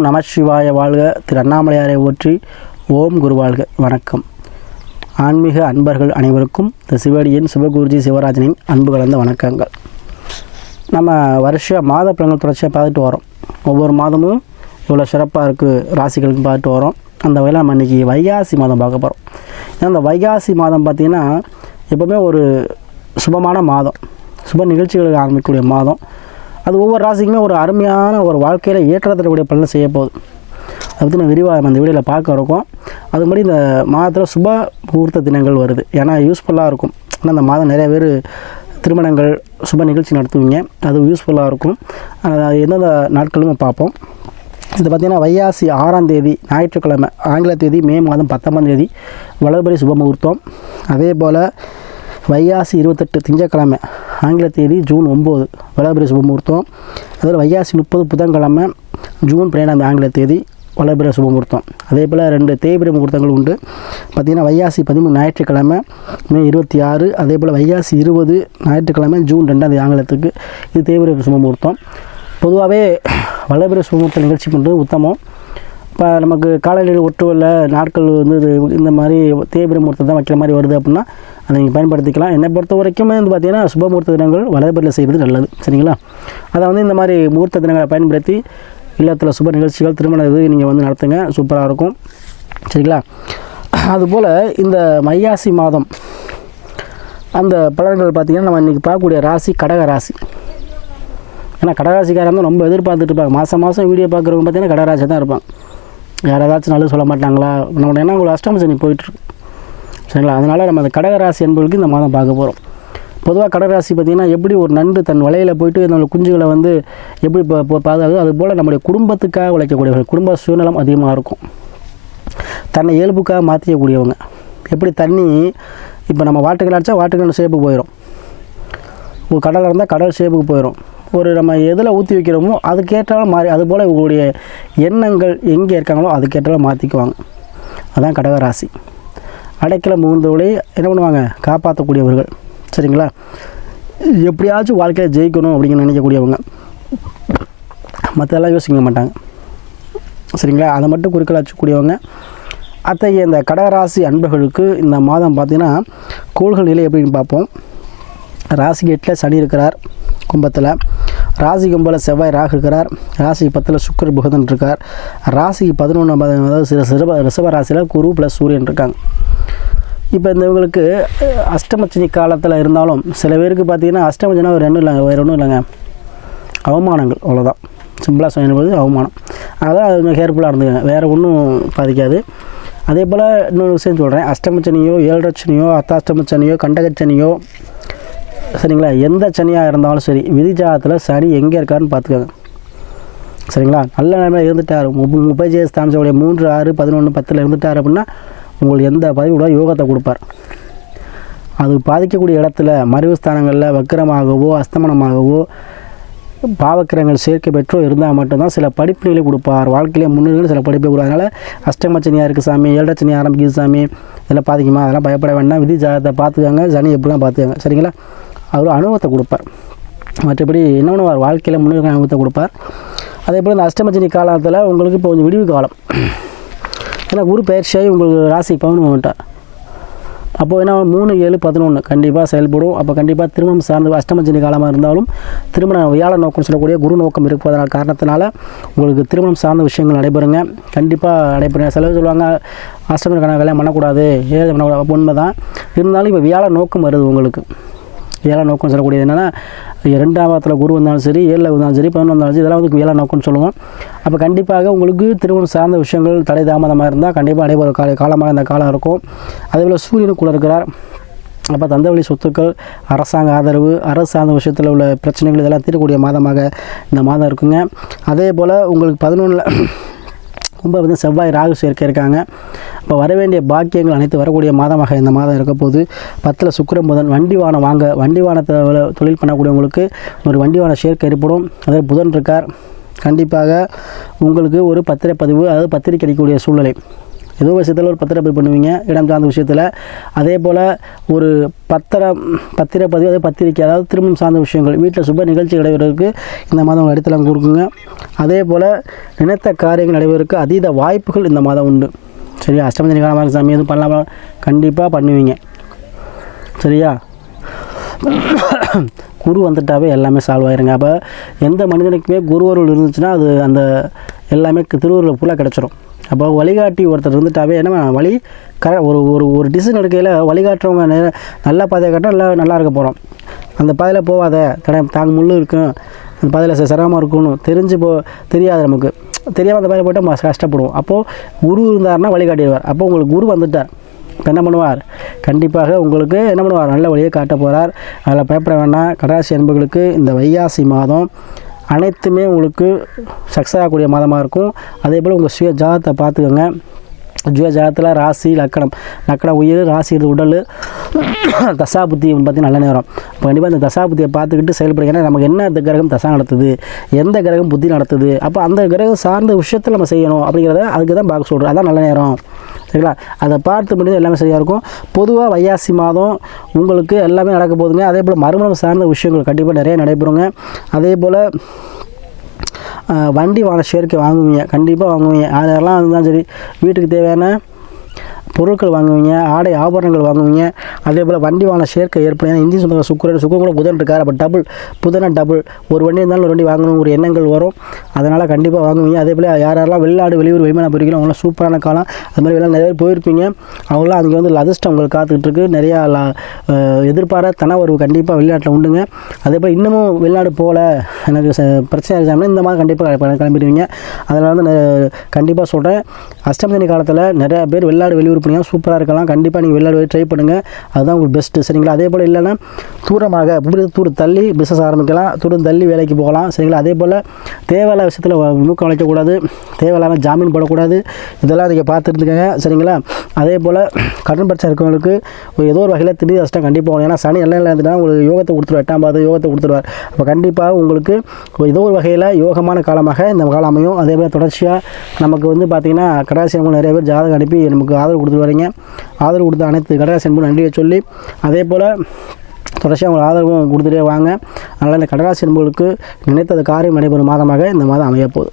ஓம் நம சிவாய வாழ்க. திரு அண்ணாமலையாரை போற்றி. ஓம் குரு வாழ்க. வணக்கம். ஆன்மீக அன்பர்கள் அனைவருக்கும் இந்த சிவடியின் சிவகுருஜி சிவராஜனின் அன்பு கலந்த வணக்கங்கள். நம்ம வருஷ மாத பலன்கள் தொடர்ச்சியாக பார்த்துட்டு வரோம். ஒவ்வொரு மாதமும் இவ்வளோ சிறப்பாக இருக்குது ராசிகளுக்கு பார்த்துட்டு வரோம். அந்த வகையில் நம்ம இன்றைக்கி வைகாசி மாதம் பார்க்க போகிறோம். ஏன்னா அந்த வைகாசி மாதம் பார்த்திங்கன்னா எப்போவுமே ஒரு சுபமான மாதம், சுப நிகழ்ச்சிகளுக்கு ஆரம்பிக்கக்கூடிய மாதம். அது ஒவ்வொரு ராசிக்குமே ஒரு அருமையான ஒரு வாழ்க்கையில் ஏற்றத்தரக்கூடிய பலனை செய்ய போகுது. அதை பற்றி நான் விரிவாக அந்த வீடியோவில் பார்க்க இருக்கோம். அது மாதிரி இந்த மாதத்தில் சுப முகூர்த்த தினங்கள் வருது. ஏன்னா யூஸ்ஃபுல்லாக இருக்கும். ஏன்னா அந்த மாதம் நிறைய பேர் திருமணங்கள் சுப நிகழ்ச்சி நடத்துவீங்க. அது யூஸ்ஃபுல்லாக இருக்கும். எந்தெந்த நாட்களுமே பார்ப்போம். இது பார்த்திங்கன்னா வைகாசி 6ஆம் தேதி ஞாயிற்றுக்கிழமை, ஆங்கில தேதி மே மாதம் 10ஆம் தேதி வளர்பிறை சுப முகூர்த்தம். அதே போல் வைகாசி 28 திங்கட்கிழமை, ஆங்கில தேதி ஜூன் 9 வளர்பிறை சுப முகூர்த்தம். அதில் வைகாசி 30 புதன்கிழமை, ஜூன் 12 ஆங்கில தேதி வளர்பிறை சுப முகூர்த்தம். அதே போல் 2 தேய்பிறை முகூர்த்தங்கள் உண்டு. பார்த்திங்கன்னா வைகாசி 13 ஞாயிற்றுக்கிழமை, மே 26. அதே போல் வைகாசி 20 ஞாயிற்றுக்கிழமை, ஜூன் 2 ஆங்கிலத்துக்கு இது தேய்பிறை சுப முகூர்த்தம். பொதுவாகவே வளர்பிறை சுப முகூர்த்த நிகழ்ச்சி பண்ணுறது உத்தமம். இப்போ நமக்கு காலையில் ஒட்டுவல்ல நாட்கள் வந்து இந்த மாதிரி தேய்பிறை முகூர்த்தம் தான் வைக்கிற மாதிரி வருது அப்படின்னா அதை நீங்கள் பயன்படுத்திக்கலாம். என்னை பொறுத்த வரைக்கும் வந்து பார்த்திங்கன்னா சுப முகூர்த்த தினங்கள் வளர்பிறையில் செய்கிறது நல்லது. சரிங்களா? அதை வந்து இந்த மாதிரி முகூர்த்த தினங்களை பயன்படுத்தி இல்லத்தில் சுப நிகழ்ச்சிகள், திருமண இது நீங்கள் வந்து நடத்துங்க. சூப்பராக இருக்கும். சரிங்களா? அதுபோல் இந்த வைகாசி மாதம் அந்த பலன்கள் பார்த்திங்கன்னா நம்ம இன்றைக்கி பார்க்கக்கூடிய ராசி கடக ராசி. ஏன்னா கடகராசிக்காரன் வந்து ரொம்ப எதிர்பார்த்துட்டு இருப்பாங்க. மாதம் வீடியோ பார்க்குறவங்க பார்த்திங்கன்னா கடகராசி தான் இருப்பாங்க. யார் ஏதாச்சும் நல்லது சொல்ல மாட்டாங்களா நம்ம, ஏன்னா உங்களுக்கு அஷ்டம சனி போயிட்டுருக்கு. சரிங்களா? அதனால் நம்ம அந்த கடகராசி என்பவர்களுக்கு இந்த மாதம் பார்க்க போகிறோம். பொதுவாக கடகராசி பார்த்திங்கன்னா எப்படி ஒரு நண்டு தன் வலையில் போயிட்டு நம்மளோட குஞ்சுகளை வந்து எப்படி பாதுகாது, அதுபோல் நம்முடைய குடும்பத்துக்காக உழைக்கக்கூடியவர்கள், குடும்ப சுயநலம் அதிகமாக இருக்கும். தன்னை இயல்புக்காக மாற்றிக்கக்கூடியவங்க. எப்படி தண்ணி இப்போ நம்ம வாட்டுகள் அடித்தா வாட்டுகள் ஷேப்புக்கு போயிடும். ஒரு கடல் இருந்தால் கடல் ஷேப்புக்கு போயிடும். ஒரு நம்ம எதில் ஊற்றி வைக்கிறோமோ அதுக்கேற்றாலும் மாறி, அதுபோல் இவங்களுடைய எண்ணங்கள் எங்கே இருக்காங்களோ அதுக்கேற்றாலும் மாற்றிக்குவாங்க. அதுதான் கடகராசி. அடைக்கல முகந்தோடு என்ன பண்ணுவாங்க, காப்பாற்றக்கூடியவர்கள். சரிங்களா? எப்படியாச்சும் வாழ்க்கையில் ஜெயிக்கணும் அப்படிங்கிற நினைக்கக்கூடியவங்க. மற்றெல்லாம் யோசிக்க மாட்டாங்க. சரிங்களா? அதை மட்டும் குறிக்கோள் வச்சுக்கூடியவங்க. அத்தகைய இந்த கடகராசி அன்பர்களுக்கு இந்த மாதம் பார்த்திங்கன்னா கோள்கள் நிலை எப்படின்னு பார்ப்போம். ராசிக்கு 8 சனி இருக்கிறார் கும்பத்தில். ராசி கும்பத்தில் செவ்வாய் ராகு இருக்கிறார். ராசி 10 சுக்கிர புதன் இருக்கார். ராசிக்கு 11 அதாவது ரிஷப ராசியில் குரு ப்ளஸ் சூரியன் இருக்காங்க. இப்போ இந்த இவங்களுக்கு அஷ்டமச்சனி காலத்தில் இருந்தாலும் சில பேருக்கு பார்த்திங்கன்னா அஷ்டமச்சனா வேறு ஒன்றும் இல்லைங்க, அவமானங்கள். அவ்வளோதான். சிம்பிளாக சொல்லும்போது அவமானம். அதனால் அது கொஞ்சம் கேர்ஃபுல்லாக இருந்துங்க, வேறு ஒன்றும் பாதிக்காது. அதே போல் இன்னொரு விஷயம் சொல்கிறேன். அஷ்டமச்சனியோ, ஏழரைச்சனியோ, அர்த்தாஷ்டமச்சனியோ, கண்டகச்சனியோ, சரிங்களா, எந்த சனியாக இருந்தாலும் சரி, விதி ஜாதகத்தில் சனி எங்கே இருக்காருன்னு பார்த்துக்கோங்க. சரிங்களா? நல்ல நிலைமையில் இருந்துட்டார், உபஜய ஸ்தானத்துடைய 3, 6, 11, 10 இருந்துட்டார் அப்படின்னா உங்களுக்கு எந்த பதவி கூட யோகத்தை கொடுப்பார். அது பாதிக்கக்கூடிய இடத்துல மறைவு ஸ்தானங்களில் வக்கிரமாகவோ அஸ்தமனமாகவோ பாவக்கிரங்கள் சேர்க்கை பெற்றோ இருந்தால் மட்டும்தான் சில படிப்பினைகளை கொடுப்பார். வாழ்க்கையிலே முன்னுரிமை சில படிப்பை கொடுப்பார். அதனால் அஷ்டமச்சனியாக இருக்குது சாமி, ஏழரைச்சனி ஆரம்பிக்குது சாமி, இதெல்லாம் பாதிக்குமா, அதெல்லாம் பயப்பட வேண்டாம். விதி ஜாதகத்தை பார்த்துக்காங்க, சனி எப்படிலாம் பார்த்துக்காங்க. சரிங்களா? அவர் அனுபவத்தை கொடுப்பார். மற்றபடி என்ன பண்ணுவார், வாழ்க்கையில் முன்னுரிமை அனுபவத்தை கொடுப்பார். அதே போல் இந்த அஷ்டமச்சனி காலத்தில் உங்களுக்கு இப்போ கொஞ்சம் விடிவு காலம். ஏன்னா குரு பயிற்சியாகி உங்களுக்கு ராசி பவுன் விட்டார். அப்போது என்ன 3, 7, 11 கண்டிப்பாக செயல்படும். அப்போ கண்டிப்பாக திருமணம் சார்ந்த அஷ்டமச்சனி காலமாக இருந்தாலும் திருமண வியாழ நோக்கம் சொல்லக்கூடிய குரு நோக்கம் இருப்பதனால் காரணத்தினால உங்களுக்கு திருமணம் சார்ந்த விஷயங்கள் நடைபெறுங்க. கண்டிப்பாக நடைபெறுங்க. சிலர் சொல்லுவாங்க அஷ்டமி கல்யாணம் பண்ணக்கூடாது, ஏழு பண்ணக்கூடாது. உண்மை தான். இருந்தாலும் இப்போ வியாழ நோக்கம் வருது உங்களுக்கு. வியாழ நோக்கம் சொல்லக்கூடியது என்னென்னா 2ஆம் இடத்துல குரு வந்தாலும் சரி, 7ல் வந்தாலும் சரி, 11 வந்தாலும் சரி, இதெல்லாம் வந்து வியாழ நோக்கம்னு சொல்லுவோம். அப்போ கண்டிப்பாக உங்களுக்கு திருமணம் சார்ந்த விஷயங்கள் தடை தாமதமாக இருந்தால் கண்டிப்பாக நடைபெற காலமாக இந்த காலம் இருக்கும். அதேபோல் சூரியனுக்குள்ள இருக்கிறார். அப்போ தந்தை வழி சொத்துக்கள், அரசாங்க ஆதரவு, அரசு சார்ந்த விஷயத்தில் உள்ள பிரச்சனைகள் இதெல்லாம் தீரக்கூடிய மாதமாக இந்த மாதம் இருக்குங்க. அதே போல் உங்களுக்கு 11ல் ரொம்ப வந்து செவ்வாய் ராகு சேர்க்கை இருக்காங்க. இப்போ வரவேண்டிய பாக்கியங்கள் அனைத்து வரக்கூடிய மாதமாக இந்த மாதம் இருக்க போது. 10ல் சுக்கிர புதன், வண்டி வாகனம் வாங்க, வண்டி வாகனத்தில் தொழில் பண்ணக்கூடியவங்களுக்கு ஒரு வண்டி வாகன சேர்க்கை ஏற்படும். அதே புதன் இருக்கார். கண்டிப்பாக உங்களுக்கு ஒரு பத்திரை பதிவு, அதாவது பத்திரிக்கை அடிக்கக்கூடிய சூழ்நிலை ஏதோ விஷயத்தில் ஒரு பத்திரப்பதிவு பண்ணுவீங்க இடம் சார்ந்த விஷயத்தில். அதே போல் ஒரு பத்திரப்பதிவு அதே பத்திரிக்கை அதாவது திருமணம் சார்ந்த விஷயங்கள் வீட்டில் சுப நிகழ்ச்சி நடைபெறுவதற்கு இந்த மாதம் உங்கள் அடித்தளம் கொடுக்குங்க. அதே போல் நினைத்த காரியங்கள் நடைபெறுவதற்கு அதீத வாய்ப்புகள் இந்த மாதம் உண்டு. சரியா? அஷ்டமதி காலமாக சாமி எதுவும் பண்ணலாமா? கண்டிப்பாக பண்ணுவீங்க. சரியா? குரு வந்துட்டாவே எல்லாமே சால்வ் ஆயிருங்க. அப்போ எந்த மனிதனுக்குமே குருவருள் இருந்துச்சுன்னா அது அந்த எல்லாமே திருவருள் ஃபுல்லாக கிடச்சிரும். அப்போ வழிகாட்டி ஒருத்தர் இருந்துட்டாவே என்ன வழி ஒரு டிசிஷன் எடுக்கையில் வழிகாட்டுறவங்க நல்லா பாதையை காட்டால் நல்லா இருக்க போகிறோம். அந்த பாதையில் போகாத தாங்க முள்ளு இருக்கும், அந்த பாதையில் சிரமமாக இருக்கணும் தெரியாது, நமக்கு தெரியாமல் அந்த பாதையில் போய்ட்டு நம்ம கஷ்டப்படுவோம். அப்போது குரு இருந்தார்னா வழிகாட்டிடுவார். அப்போ உங்களுக்கு குரு வந்துட்டார், இப்போ என்ன பண்ணுவார்? கண்டிப்பாக உங்களுக்கு என்ன பண்ணுவார்? நல்ல வழியை காட்ட போகிறார். அதில் பயப்பட வேண்டாம். கடகராசி அன்பர்களுக்கு இந்த வைகாசி மாதம் அனைத்துமே உங்களுக்கு சக்ஸஸ் ஆகக்கூடிய மாதமாக இருக்கும். அதே போல் உங்கள் சுய ஜாதகத்தை பார்த்துக்கோங்க. சுய ஜாதகத்தில் ராசி லக்கணம் உயிர், ராசி உடல், தசாபுத்தி பார்த்திங்கன்னா நல்ல நேரம். இப்போ கண்டிப்பாக இந்த தசாபுத்தியை பார்த்துக்கிட்டு செயல்படுங்க. ஏன்னா நமக்கு என்ன இந்த கிரகம் தசா நடத்துது, எந்த கிரகம் புத்தி நடத்துது, அப்போ அந்த கிரகம் சார்ந்த விஷயத்தில் நம்ம செய்யணும் அப்படிங்கிறத அதுக்கு தான் பார்க்க சொல்கிறோம். அதான் நல்ல நேரம். சரிங்களா? அதை பார்த்து முடிஞ்சு எல்லாமே சரியாக இருக்கும். பொதுவாக வைகாசி மாதம் உங்களுக்கு எல்லாமே நடக்க போகுதுங்க. அதே போல் மறுமணம் சார்ந்த விஷயங்கள் கண்டிப்பாக நிறைய நடைபெறுங்க. அதே போல் வண்டி வாகன சேர்க்கை வாங்குவீங்க, கண்டிப்பாக வாங்குவீங்க. அதெல்லாம் இருந்தாலும் சரி, வீட்டுக்கு தேவையான பொருட்கள் வாங்குவீங்க, ஆடை ஆபரணங்கள் வாங்குவீங்க. அதே போல் வண்டி வாகன சேர்க்கை ஏற்படும். ஏன்னா இந்திய சொந்த சுக்கரன் கூட புதன் இருக்கார். அப்போ டபுள் ஒரு வண்டி இருந்தாலும் ஒரு வண்டி வாங்கணும் ஒரு எண்ணங்கள் வரும். அதனால் கண்டிப்பாக வாங்குவீங்க. அதே போல் யாரெல்லாம் வெளிநாடு வெளியூர் வெளிமாநிலம் போயிருக்கீங்களோ அவங்களாம் சூப்பரான காலம். அது மாதிரி வெளிநாடு நிறைய பேர் போயிருப்பீங்க. அவங்களாம் அங்கே வந்து அதிர்ஷ்டம் உங்களுக்கு காத்துக்கிட்டு இருக்குது. நிறையா எதிர்பாராத தனவரவு கண்டிப்பாக வெளிநாட்டில் உண்டுங்க. அதே போல் இன்னமும் வெளிநாடு போகல, எனக்கு பிரச்சனை இருக்காங்கன்னா இந்த மாதிரி கண்டிப்பாக கிளம்பிடுவீங்க. அதனால் வந்து கண்டிப்பாக சொல்கிறேன், அஷ்டமி காலத்தில் நிறையா பேர் வெளிநாடு வெளியூர் பண்ணிங்கன்னா சூப்பராக இருக்கலாம். கண்டிப்பாக நீங்கள் வெளிநாடு ட்ரை பண்ணுங்கள், அதுதான் உங்களுக்கு பெஸ்ட்டு. சரிங்களா? அதே போல் இல்லைன்னா தூரம் தள்ளி பிஸ்னஸ் ஆரம்பிக்கலாம், தூரம் தள்ளி வேலைக்கு போகலாம். சரிங்களா? அதே போல் தேவையில்லாத விஷயத்தில் மூக்கம் வளைக்கக்கூடாது, தேவையில்லாமல் ஜாமீன் போடக்கூடாது. இதெல்லாம் நீங்கள் பார்த்துருந்துக்கங்க. சரிங்களா? அதே போல் கடன் பிரச்சனை இருக்கவங்களுக்கு ஏதோ ஒரு வகையில் திடீர் கஷ்டம் கண்டிப்பாக வரும். ஏன்னா சனி எல்லாம் இருந்துன்னா உங்களுக்கு யோகத்தை கொடுத்துருவார், 8ஆம் பாதம் யோகத்தை கொடுத்துருவார். அப்போ கண்டிப்பாக உங்களுக்கு ஏதோ ஒரு வகையில் யோகமான காலமாக இந்த காலம் அமையும். அதே போல் தொடர்ச்சியாக நமக்கு வந்து பார்த்திங்கன்னா கடகராசி நிறைய பேர் ஜாதகம் அனுப்பி நமக்கு ஆதரவு கொடுத்து வரீங்க. ஆதரவு கொடுத்த அனைத்து கடகராசி அன்புக்கும் நன்றியை சொல்லி அதே போல் தொடர்ச்சியாக அவங்க ஆதரவும் கொடுத்துட்டே வாங்க. அதனால் இந்த கடகராசி அன்புகளுக்கு நினைத்தது காரியம் நடைபெறும் மாதமாக இந்த மாதம் அமைய போகுது.